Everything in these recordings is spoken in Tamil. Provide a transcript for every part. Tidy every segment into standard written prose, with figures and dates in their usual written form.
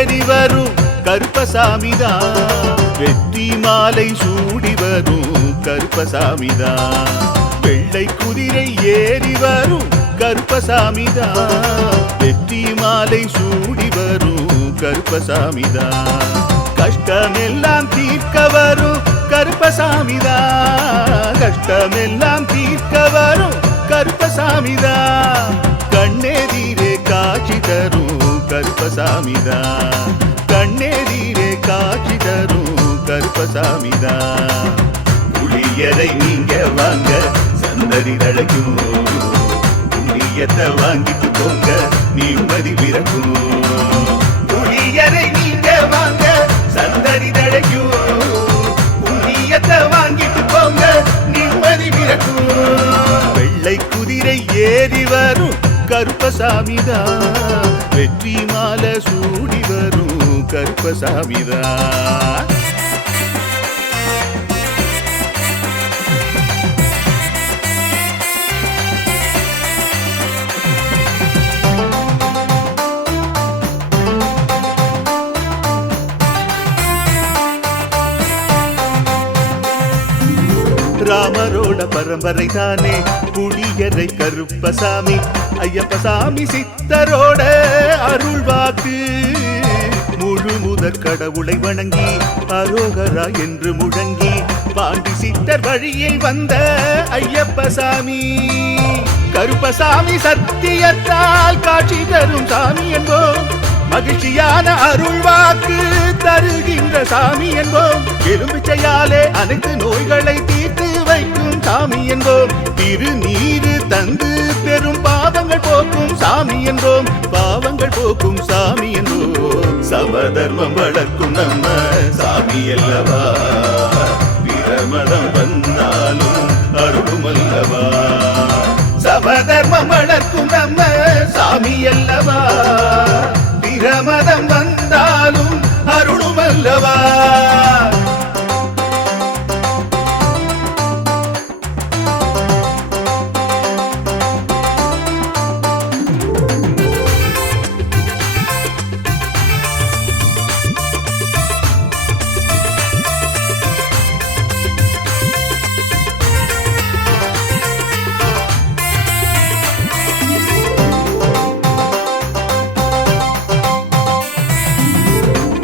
ஏறி வரும் கருப்பசாமிதான், வெற்றி மாலை சூடி வரும் கருப்பசாமிதான். வெள்ளை குதிரை ஏறி வரும் கருப்பசாமிதான், வெற்றி மாலை சூடி வரும் கருப்பசாமிதான். கஷ்டமெல்லாம் தீர்க்க வரும் கருப்பசாமிதான், கஷ்டமெல்லாம் தீர்க்க வரும் கருப்பசாமிதான். கண்ணெதிரே காட்சி தரும் கருப்பசாமிதான், கண்ணெதிரே காட்சி தரும் கருப்பசாமிதான். புளியரை நீங்க வாங்க சந்ததி தழைக்கும், புண்ணியத்தை வாங்கிட்டு போங்க நிம்மதி பிறக்கும். புளியரை நீங்க வாங்க சந்ததி தழைக்கும், புண்ணியத்தை வாங்கிட்டு போங்க நிம்மதி பிறக்கும். வெள்ளை குதிரை ஏறி வரும் கருப்பசாமிதான், வெற்றி மாலை சூடி வரும் கருப்பசாமிதான். ராமரோட பரம்பரை தானே புளியரை கருப்பசாமி, ஐயப்பசாமி சித்தரோட அருள் வாக்கு. முழு முதற் கடவுளை வணங்கி அரோகரா என்று முழங்கி பாண்டி சித்தர் வழியில் வந்த ஐயப்பசாமி. கருப்பசாமி சத்தியத்தால் காட்சி தரும் சாமி என்போம், மகிழ்ச்சியான அருள் வாக்கு தருகின்ற சாமி என்போம். எலும்பிச்சையாலே அனைத்து நோய்களை தீர்த்து வைக்கும் சாமி என்போம். திருநீரு தந்து பெரும் பாவங்கள் போக்கும் சாமி என்போம், பாவங்கள் போக்கும் சாமி என்போம். சமதர்மம் வளர்க்கும் நம்ம சாமி அல்லவா, பிரமதம் வந்தாலும் அருளும் அல்லவா. சமதர்மம் வளர்க்கும் நம்ம சாமி அல்லவா, பிரமதம் வந்தாலும் அருளும் அல்லவா.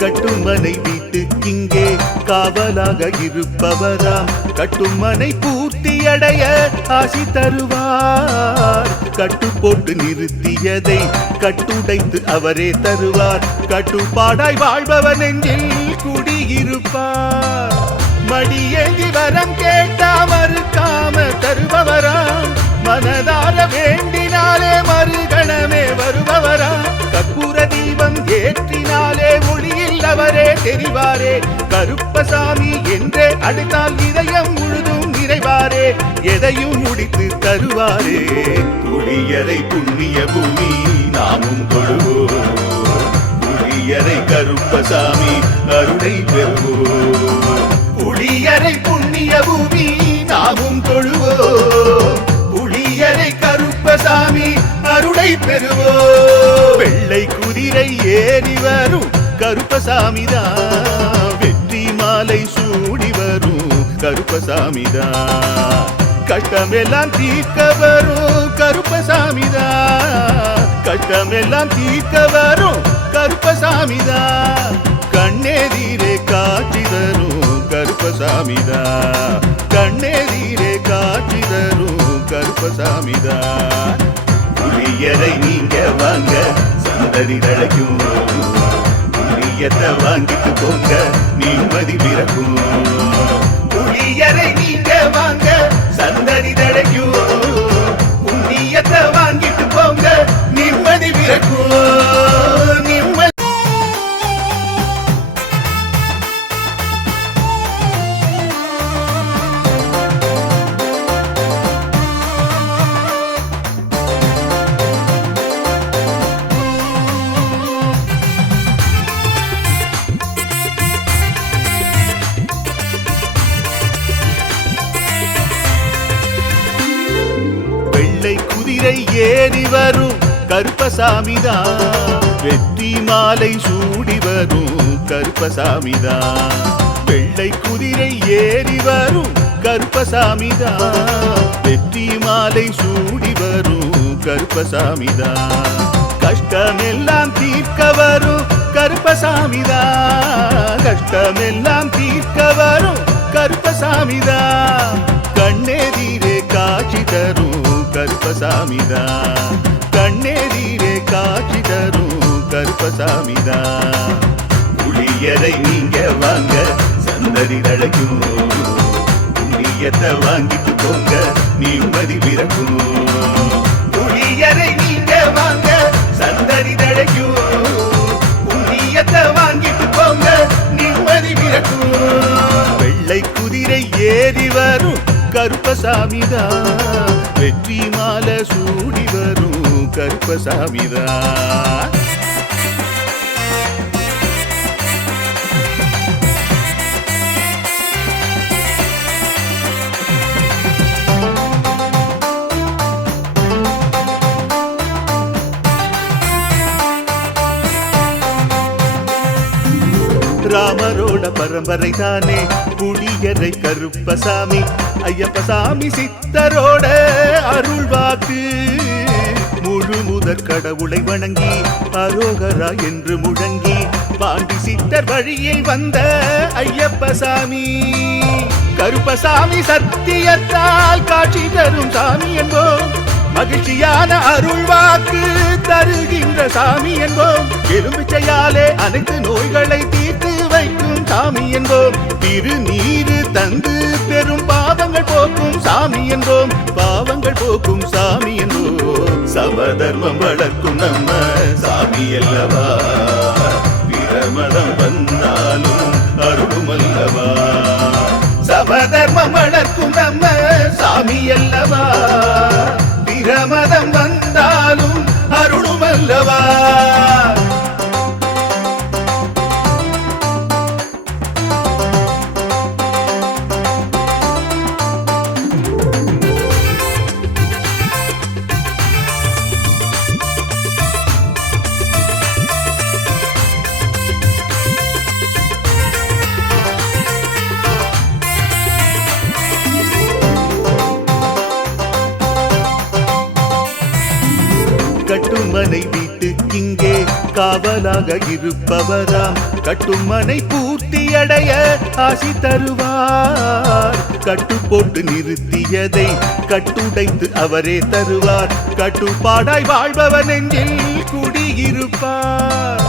கட்டுமனை வீட்டுக்கிங்கே காவலாக இருப்பவராம், கட்டுமனை பூர்த்தியடைய ஆசி தருவார். கட்டு போட்டு நிறுத்தியதை கட்டுடைத்து அவரே தருவார், கட்டுப்பாடாய் வாழ்பவன் நெஞ்சில் குடியிருப்பார். மடியேந்தி வரம் கேட்டா மறுக்காம தருபவராம், மனதார வேண்டினாலே மறுகணமே வருபவராம். கற்பூர தீபம் ஏற்றினாலே ஒளியில் அவரே தெரிவாரே, கருப்பசாமி என்றே அழைத்தால் இதயம் முழுதும் நிறைவாரே, எதையும் முடித்து தருவாரே. புளியரை புண்ணிய பூமி நாமும் தொழுவோம், புளியரை கருப்பசாமி அருளை பெறுவோம். புளியரை புண்ணிய பூமி நாமும் தொழுவோம், புளியரை கருப்பசாமி அருளை பெறுவோம். வெள்ளை குதிரை ஏறி வரும் கருப்பசாமிதான், வெற்றி மாலை சூடி வரும் கருப்பசாமிதான். கஷ்டமெல்லாம் தீர்க்க வரும் கருப்பசாமிதான், கஷ்டமெல்லாம் தீர்க்க வரும் கருப்பசாமிதான். கண்ணெதிரே காட்சி தரும் கருப்பசாமிதான், கண்ணெதிரே காட்சி தரும் கருப்பசாமிதான். புளியரை நீங்க வாங்க சந்ததி தழைக்கும், புளியத்தை வாங்கிட்டு போங்க நிம்மதி பிறக்கும். புளியரை நீங்க வாங்க சந்ததி தழைக்கும், புண்ணியத்தை வாங்கிட்டு போங்க நிம்மதி பிறக்கும். நிம்மதி ஏறி வரும் கருப்பசாமிதான், வெற்றி மாலை சூடி வரும் கருப்பசாமிதான். வெள்ளை குதிரை ஏறி வரும் கருப்பசாமிதான். வெற்றி மாலை சூடி வரும் கருப்பசாமிதான். கஷ்டமெல்லாம் தீர்க்க வரும் கருப்பசாமிதான். கஷ்டமெல்லாம் தீர்க்க வரும் கருப்பசாமிதான். கண்ணெதிரே காட்சி தரும் கருப்பசாமிதான். கண்ணெதிரே காட்சி தரும் கருப்பசாமிதான். புளியரை நீங்க வாங்க சந்ததி தழைக்கும். புண்ணியத்தை வாங்கிட்டு போங்க நிம்மதி பிறக்கும். புளியரை நீங்க வாங்க சந்ததி தழைக்கும். புண்ணியத்தை வாங்கிட்டு போங்க நிம்மதி பிறக்கும். வெள்ளை குதிரை ஏறி வரும் கருப்பசாமிதான். வெற்றி மாலை சூடி வரும் கருப்பசாமிதான். ராமரோட பரம்பரை தானே புளியரை கருப்பசாமி. ஐயப்பசாமி சித்தரோட அருள்வாக்கு. முழு முதற் கடவுளை வணங்கி அரோகரா என்று முழங்கி பாண்டி சித்தர் வழியில் வந்த ஐயப்பசாமி. கருப்பசாமி சத்தியத்தால் காட்சி தரும் சாமி என்போம். மகிழ்ச்சியான அருள்வாக்கு தருகின்ற சாமி என்போம். எலும்பிச்சையாலே அனைத்து நோய்களை தீர்த்து வைக்கும் சாமி என்போம். திருநீரு தந்து பெரும் பாவங்கள் போக்கும் சாமி என்போம். பாவங்கள் போக்கும் சாமி என்போம். சமதர்மம் வளர்க்கும் நம்ம சாமி அல்லவா. பிரமதம் வந்தாலும் அருளும் அல்லவா. சமதர்மம் வளர்க்கும் நம்ம சாமி அல்லவா. பிரமதம் வந்தாலும் அருளும் அல்லவா. கட்டுமனை வீட்டுக்கிங்கே காவலாக இருப்பவராம். கட்டுமனை பூர்த்தியடைய ஆசி தருவார். கட்டு போட்டு நிறுத்தியதை கட்டுடைத்து அவரே தருவார். கட்டுப்பாடாய் வாழ்பவன் நெஞ்சில் குடியிருப்பார்.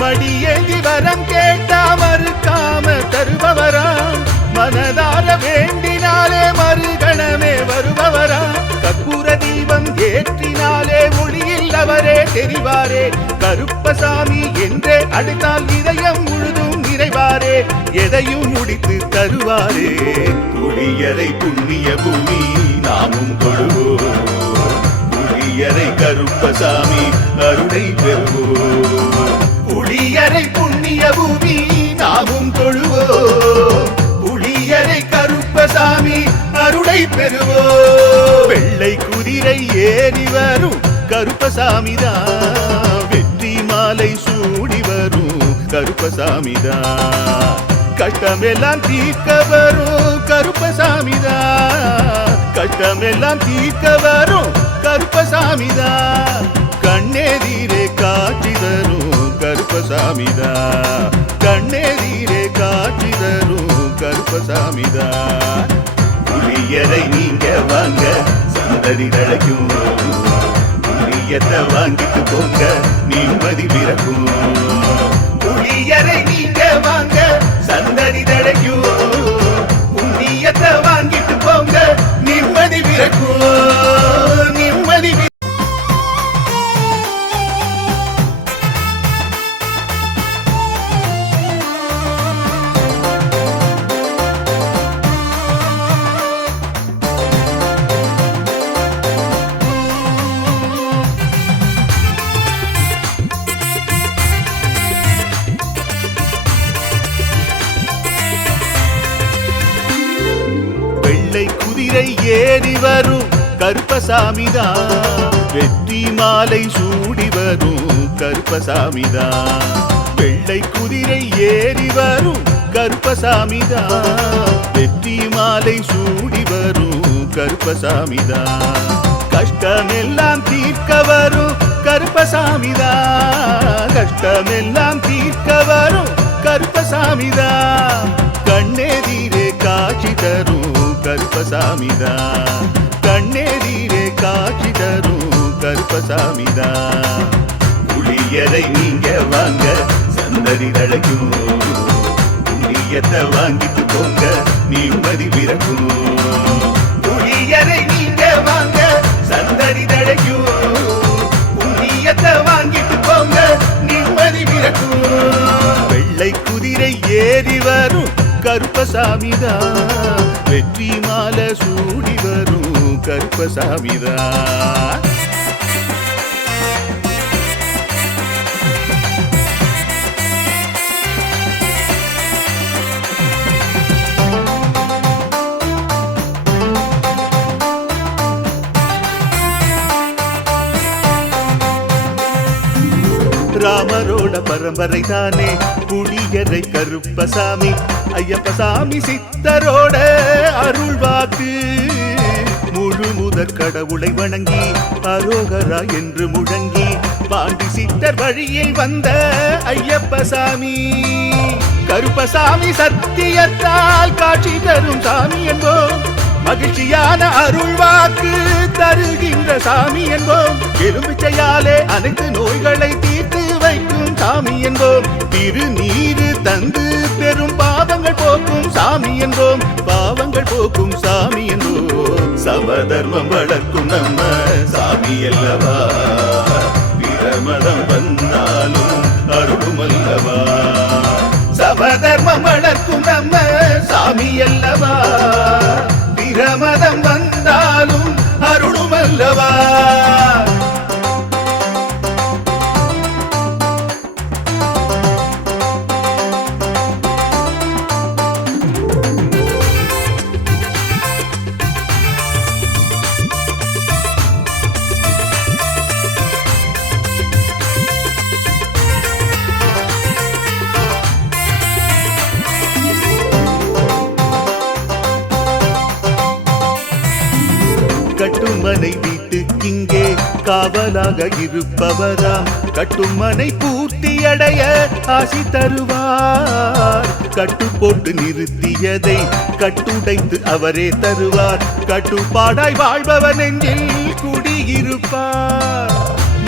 மடியேந்தி வரம் கேட்டா மறுக்காம தருபவராம். மனதார வேண்டினாலே மறுகணமே வருபவராம். கற்பூர தீபம் ஏற்றினாலே ஒளியில் அவரே தெரிவாரே. கருப்பசாமி என்றே அழைத்தால் இதயம் முழுதும் நிறைவாரே. எதையும் முடித்து தருவாரே. புளியரை புண்ணிய பூமி நாமும் தொழுவோம். புளியரை கருப்பசாமி அருளை பெறுவோம். புளியரை புண்ணிய பூமி நாமும் தொழுவோம். புளியரை கருப்பசாமி அருளை பெறுவோம். வெள்ளை குதிரை ஏறி வரும் கருப்பசாமிதான். வெற்றி மாலை சூடி வரும் கருப்பசாமிதான். கஷ்டமெல்லாம் தீர்க்க வரும் கருப்பசாமிதான். கஷ்டமெல்லாம் தீர்க்க வரும் கருப்பசாமிதான். கண்ணெதிரே காட்சி தரும் கருப்பசாமிதான். கண்ணெதிரே காட்சி தரும் கருப்பசாமிதான். புளியரை நீங்க வாங்க சந்ததி தழைக்கும். புளியத்தை வாங்கிட்டு போங்க நிம்மதி பிறக்கும். புளியரை நீங்க வாங்க சந்ததி தழைக்கும். புண்ணியத்தை வாங்கிட்டு போங்க நிம்மதி பிறக்கும். நிம்மதி குதிரை ஏறி வரும் கருப்பசாமிதான். வெற்றி மாலை சூடி வரும் கருப்பசாமிதான். வெள்ளை குதிரை ஏறி வரும் கருப்பசாமிதான். வெற்றி மாலை சூடி வரும் கருப்பசாமிதான். கஷ்டமெல்லாம் தீர்க்க வரும் கருப்பசாமிதான். கஷ்டமெல்லாம் தீர்க்க வரும் கருப்பசாமிதான். கண்ணெதிரே காட்சி தரும் கருப்பசாமிதான். கண்ணெதிரே காட்சி தரும் கருப்பசாமிதான். புளியரை நீங்க வாங்க சந்தடி தழைக்கும். புளியத்தை வாங்கிட்டு போங்க நிம்மதி பிறக்கும். புளியரை நீங்க வாங்க சந்தடி தழைக்கும். புளியத்தை வாங்கிட்டு போங்க நிம்மதி பிறக்கும். வெள்ளை குதிரை ஏறி வரும் கருப்பசாமிதான். வெற்றி மாலை சூடி வரும் கருப்பசாமிதான். ராமரோட பரம்பரை தானே புளியரை கருப்பசாமி. ஐயப்பசாமி சித்தரோட அருள்வாக்கு. முழு முதற் கடவுளை வணங்கி அரோகரா என்று முழங்கி பாண்டி சித்தர் வழியில் வந்த ஐயப்பசாமி. கருப்பசாமி சத்தியத்தால் காட்சி தரும் சாமி என்போம். மகிழ்ச்சியான அருள்வாக்கு தருகின்ற சாமி என்போம். எலும்பிச்சையாலே அனைத்து நோய்களை தீர்த்து வைக்கும் சாமி என்போம். திருநீரு தந்து பெரும் பாவங்கள் போக்கும் சாமி என்போம். பாவங்கள் போக்கும் சாமி என்போம். சமதர்மம் வளர்க்கும் நம்ம சாமி அல்லவா. பிரமதம் வந்தாலும் அருளும் அல்லவா. சமதர்மம் வளர்க்கும் நம்ம சாமி அல்லவா. பிரமதம் வந்தாலும் அருளும் அல்லவா. கட்டுமனை வீட்டுக்கிங்கே காவலாக இருப்பவராம். கட்டுமனை பூர்த்தியடைய ஆசி தருவார். கட்டு போட்டு நிறுத்தியதை கட்டுடைத்து அவரே தருவார். கட்டுப்பாடாய் வாழ்பவன் நெஞ்சில் குடியிருப்பார்.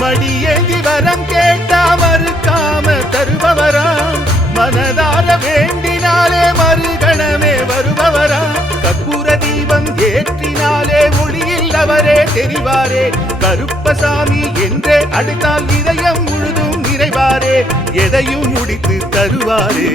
மடியேந்தி வரம் கேட்டா மறுக்காம தருபவராம். மனதார வேண்டினாலே மறுகணமே வருபவரா. கற்பூர தீபம் ஏற்றினாலே ஒளியில் அவரே தெரிவாரே. கருப்பசாமி என்றே அழைத்தால் இதயம் முழுதும் நிறைவாரே. எதையும் முடித்து தருவாரே.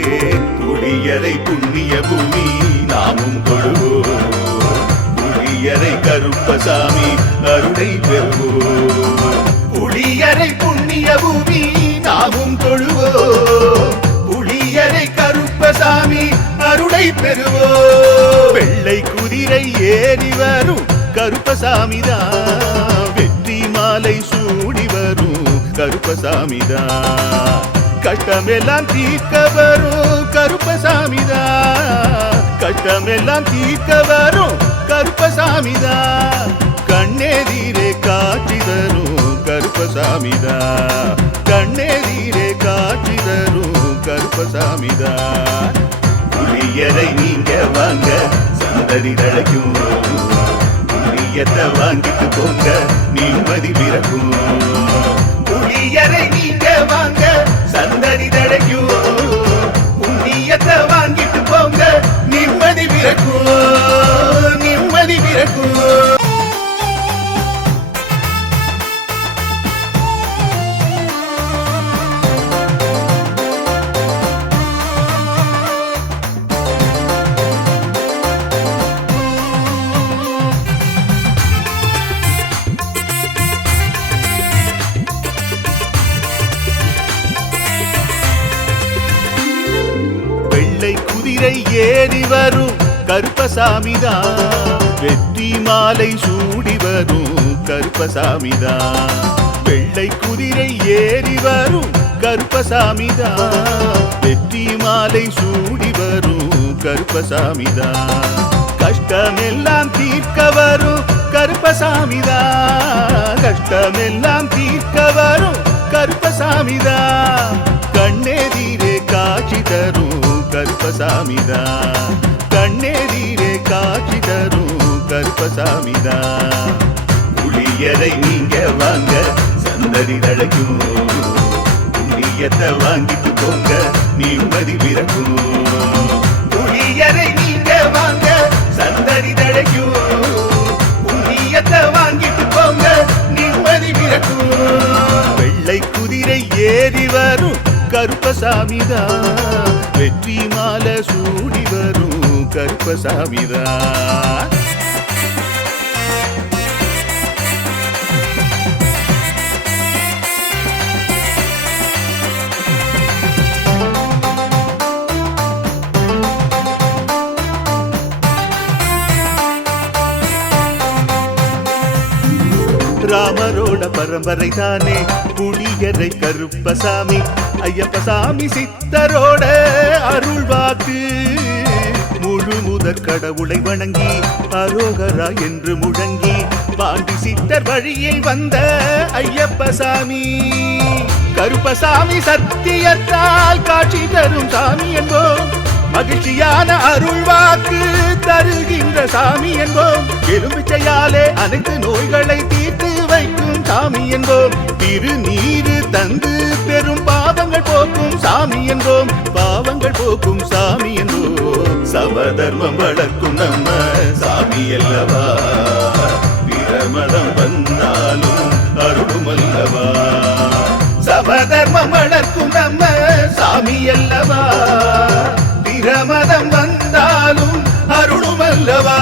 புளியரை புண்ணிய பூமி நாமும் தொழுவோம். புளியரை கருப்பசாமி அருளை பெறுவோம். புளியரை புண்ணிய பூமி நாமும் தொழுவோம். புளியரை கருப்பசாமி அருளை பெறுவோம். வெள்ளை குதிரை ஏறி வரும் கருப்பசாமிதான். வெற்றி மாலை சூடி வரும் கருப்பசாமிதான். கஷ்டமெல்லாம் தீர்க்க வரும் கருப்பசாமிதான். கஷ்டமெல்லாம் தீர்க்க வரும் கருப்பசாமிதான். கண்ணெதிரே காட்சி தரும் கருப்பசாமிதான். கண்ணெதிரே காட்சி தரும் கருப்பசாமிதான். புளியரை நீங்க வாங்க சந்தடி தழைக்கும். புளியத்தை வாங்கிட்டு போங்க நிம்மதி பிறக்கும். புளியரை நீங்க வாங்க சந்தடி தழைக்கும். புளியத்தை வாங்கிட்டு போங்க நிம்மதி பிறக்கும். நிம்மதி பிறக்கும். குதிரை ஏறி வரும் கருப்பசாமிதான். வெற்றி மாலை சூடி வரும் கருப்பசாமிதான். வெள்ளை குதிரை ஏறி வரும் கருப்பசாமிதான், வெற்றி மாலை சூடி வரும் கருப்பசாமிதான், கஷ்டமெல்லாம் தீர்க்க வரும் கருப்பசாமிதான், கஷ்டமெல்லாம் தீர்க்க வரும் கருப்பசாமிதான், கண்ணெதிரே காட்சி தரும் கருப்பசாமிதான், கண்ணெதிரே காட்சி தரும் கருப்பசாமிதான். புளியரை நீங்க வாங்க சந்தடி தழைக்கும், புண்ணியத்தை வாங்கிட்டு போங்க நிம்மதி பிறக்கும். புளியரை நீங்க வாங்க சந்தடி தழைக்கும், புண்ணியத்தை வாங்கிட்டு போங்க நிம்மதி பிறக்கும். வெள்ளை குதிரை ஏறி வரும் கருப்பசாமிதான், வெற்றி மாலை சூடி வரும் கருப்பசாமிதான். ராமரோட பரம்பரை தானே புளியரை கருப்பசாமி, ஐயப்பசாமி சித்தரோட அருள்வாக்கு, முழு முதற் கடவுளை வணங்கி அரோகரா என்று முழங்கி பாண்டி சித்தர் வழியில் வந்த ஐயப்பசாமி, கருப்பசாமி சத்தியத்தால் காட்சி தரும் சாமி என்போம், மகிழ்ச்சியான அருள்வாக்கு தருகின்ற சாமி என்போம், எலும்பிச்சையாலே அனைத்து நோய்களை தீர்த்து வைக்கும் சாமி என்போம், திருநீரு தந்து பெரும் பாவங்கள் போக்கும் சாமி என்போம், பாவங்கள் போக்கும் சாமி என்போம், சமதர்மம் வளர்க்கும் நம்ம சாமி அல்லவா, பிரமதம் வந்தாலும் அருளும் அல்லவா, சமதர்மம் வளர்க்கும் நம்ம சாமி அல்லவா, பிரமதம் வந்தாலும் அருளும் அல்லவா.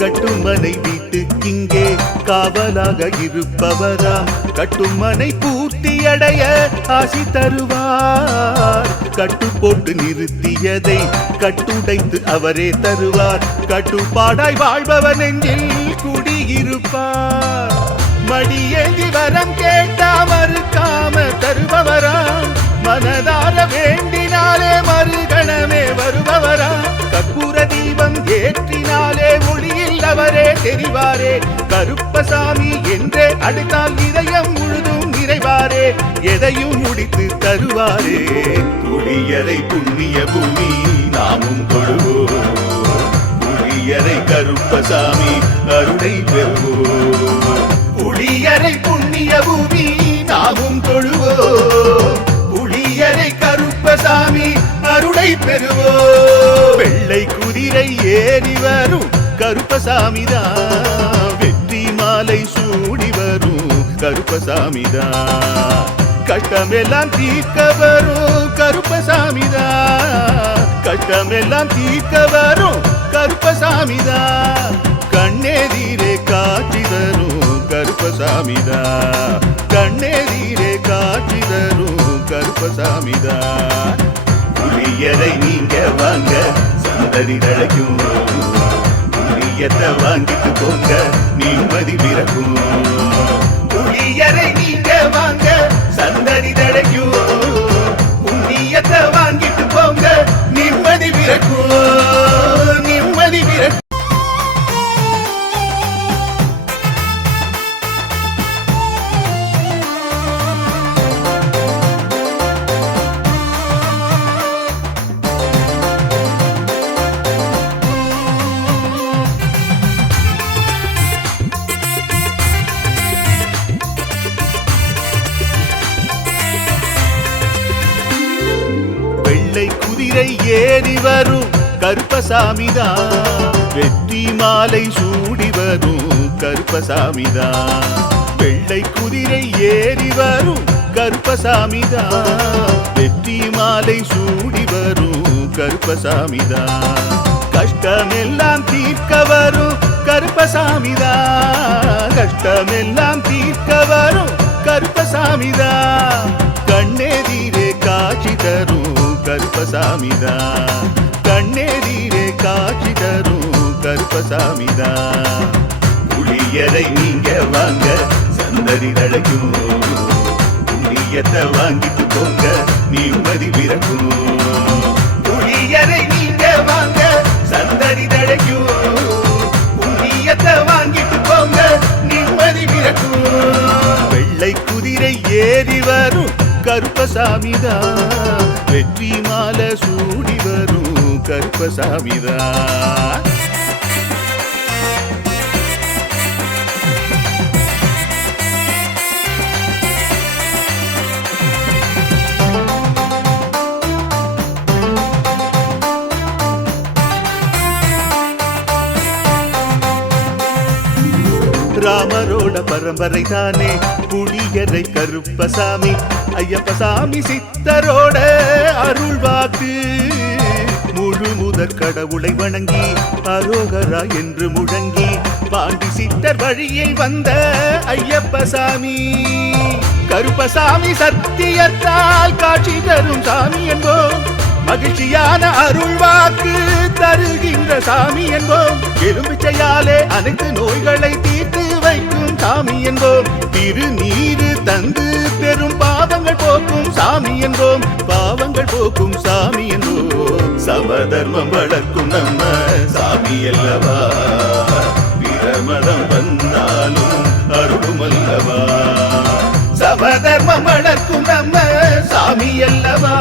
கட்டுமனை வீட்டுக்கிங்கே காவலாக இருப்பவராம், கட்டுமனை பூர்த்தியடைய ஆசி தருவார், கட்டு போட்டு நிறுத்தியதை கட்டுடைத்து அவரே தருவார், கட்டுப்பாடாய் வாழ்பவன் நெஞ்சில் குடியிருப்பார், மடியேந்தி வரம் கேட்டா மறுக்காம தருபவராம், மனதார வேண்டினாலே மறுகணமே வருபவரா, கற்பூர தீபம் ஏற்றினாலே ஒளியில் அவரே தெரிவாரே, கருப்பசாமி என்றே அழைத்தால் இதயம் முழுதும் நிறைவாரே, எதையும் முடித்து தருவாரே, புளியரை புண்ணிய பூமி நாமும் தொழுவோம், புளியரை கருப்பசாமி அருளை பெறுவோம், புளியரை புண்ணிய பூமி நாமும் தொழுவோம், புளியரை கருப்பசாமி அருளை பெறுவோம். வெள்ளை குதிரை ஏறி வரும் கருப்பசாமிதான், வெற்றி மாலை சூடி வரும் கருப்பசாமிதான், கஷ்டமெல்லாம் தீர்க்க வரும் கருப்பசாமிதான், கஷ்டமெல்லாம் தீர்க்க வரும் கருப்பசாமிதான், கண்ணெதிரே காட்சி தரும் கருப்பசாமிதான், கண்ணெதிரே காட்சி தரும் கருப்பசாமிதான். புளியரை நீங்க வாங்க சந்தடி தழைக்கும், புளியத்தை வாங்கிட்டு போங்க நிம்மதி பிறக்கும், புளியரை நீங்க வாங்க சந்தடி தழைக்கும், புண்ணியத்தை வாங்கிட்டு போங்க நிம்மதி பிறக்கும், நிம்மதி பிறக்கும். குதிரை ஏறி வரும் கருப்பசாமிதான், வெற்றி மாலை சூடி வரும் கருப்பசாமிதான், வெள்ளை குதிரை ஏறி வரும் கருப்பசாமிதான், வெற்றி மாலை சூடி வரும் கருப்பசாமிதான், கஷ்டமெல்லாம் தீர்க்க வரும் கருப்பசாமிதான், கஷ்டமெல்லாம் தீர்க்க வரும் கருப்பசாமிதான், கண்ணெதிரே காட்சி தரும் கருப்பசாமிதான், கண்ணெதிரே காட்சி தரும் கருப்பசாமிதான். புளியரை நீங்க வாங்க சந்ததி தழைக்கும், புண்ணியத்தை வாங்கிட்டு போங்க நிம்மதி பிறக்கும். புளியரை நீங்க வாங்க சந்ததி தழைக்கும், புண்ணியத்தை வாங்கிட்டு போங்க நிம்மதி பிறக்கும். வெள்ளை குதிரை ஏறி வரும் கருப்பசாமிதான், வெற்றி மாலை சூடி வரும் கருப்பசாமிதான். ராமரோட பரம்பரை தானே புளியரை கருப்பசாமி, ஐயப்பசாமி சித்தரோட அருள்வாக்கு, முழு முதற் கடவுளை வணங்கி அரோகரா என்று முழங்கி பாண்டி சித்தர் வழியை வந்த ஐயப்பசாமி, கருப்பசாமி சத்தியத்தால் காட்சி தரும் சாமி என்போம், மகிழ்ச்சியான அருள்வாக்கு தருகின்ற சாமி என்போம், எலும்பிச்சையாலே அனைத்து நோய்களை தீர்த்து வைக்கும் சாமி என்போம், திருநீரு தந்து பெரும் பாவங்கள் போக்கும் சாமி என்போம், பாவங்கள் போக்கும் சாமி என்போம், சமதர்மம் வளர்க்கும் நம்ம சாமி அல்லவா, பிரமதம் வந்தாலும் அருளும் அல்லவா, சமதர்மம் வளர்க்கும் நம்ம சாமி அல்லவா,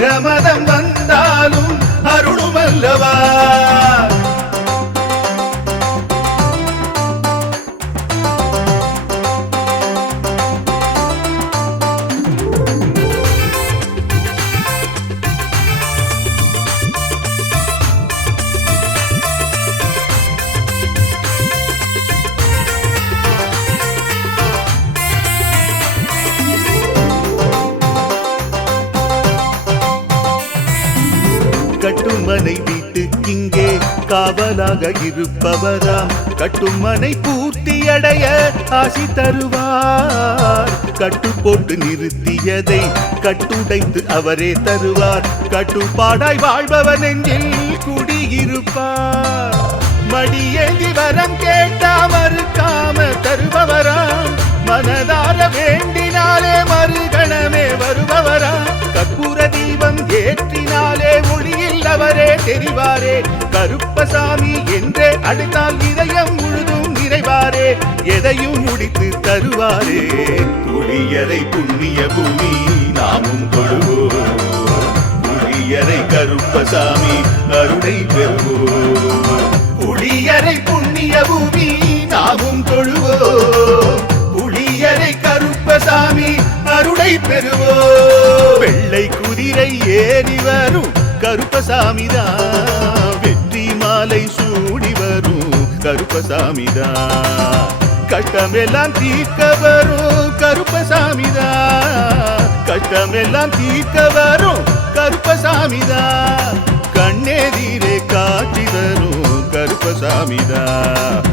பிரமதம் வந்தாலும் அருளும் அல்லவா. கட்டுமனை வீட்டுக்கிங்கே காவலாக இருப்பவராம், கட்டுமனை பூர்த்தியடைய ஆசி தருவார், கட்டு போட்டு நிறுத்தியதை கட்டுடைத்து அவரே தருவார், கட்டுப்பாடாய் வாழ்பவர் நெஞ்சில் குடியிருப்பார், மடியேந்தி வரம் கேட்டா மறுக்காம தருபவராம், மனதார வேண்டினாலே மறுகணமே வருபவரா, கற்பூர தீபம் ஏற்றினாலே ஒளியில் அவரே தெரிவாரே, கருப்பசாமி என்றே அழைத்தால் இதயம் முழுதும் நிறைவாரே, எதையும் முடித்து தருவாரே, புளியரை புண்ணிய பூமி நாமும் தொழுவோம், புளியரை கருப்பசாமி அருளை பெறுவோம், புளியரை புண்ணிய பூமி நாமும் தொழுவோம், புளியரை கருப்பசாமி அருளை பெறுவோம். வெள்ளை குதிரை ஏறி வரும் கருப்பசாமிதான், வெற்றி மாலை சூடி வரும் கருப்பசாமிதான், கஷ்டமெல்லாம் தீர்க்க வரும் கருப்பசாமிதான், கஷ்டமெல்லாம் தீர்க்க வரும் கருப்பசாமிதான், கண்ணெதிரே காட்சி தரும் கருப்பசாமிதான்,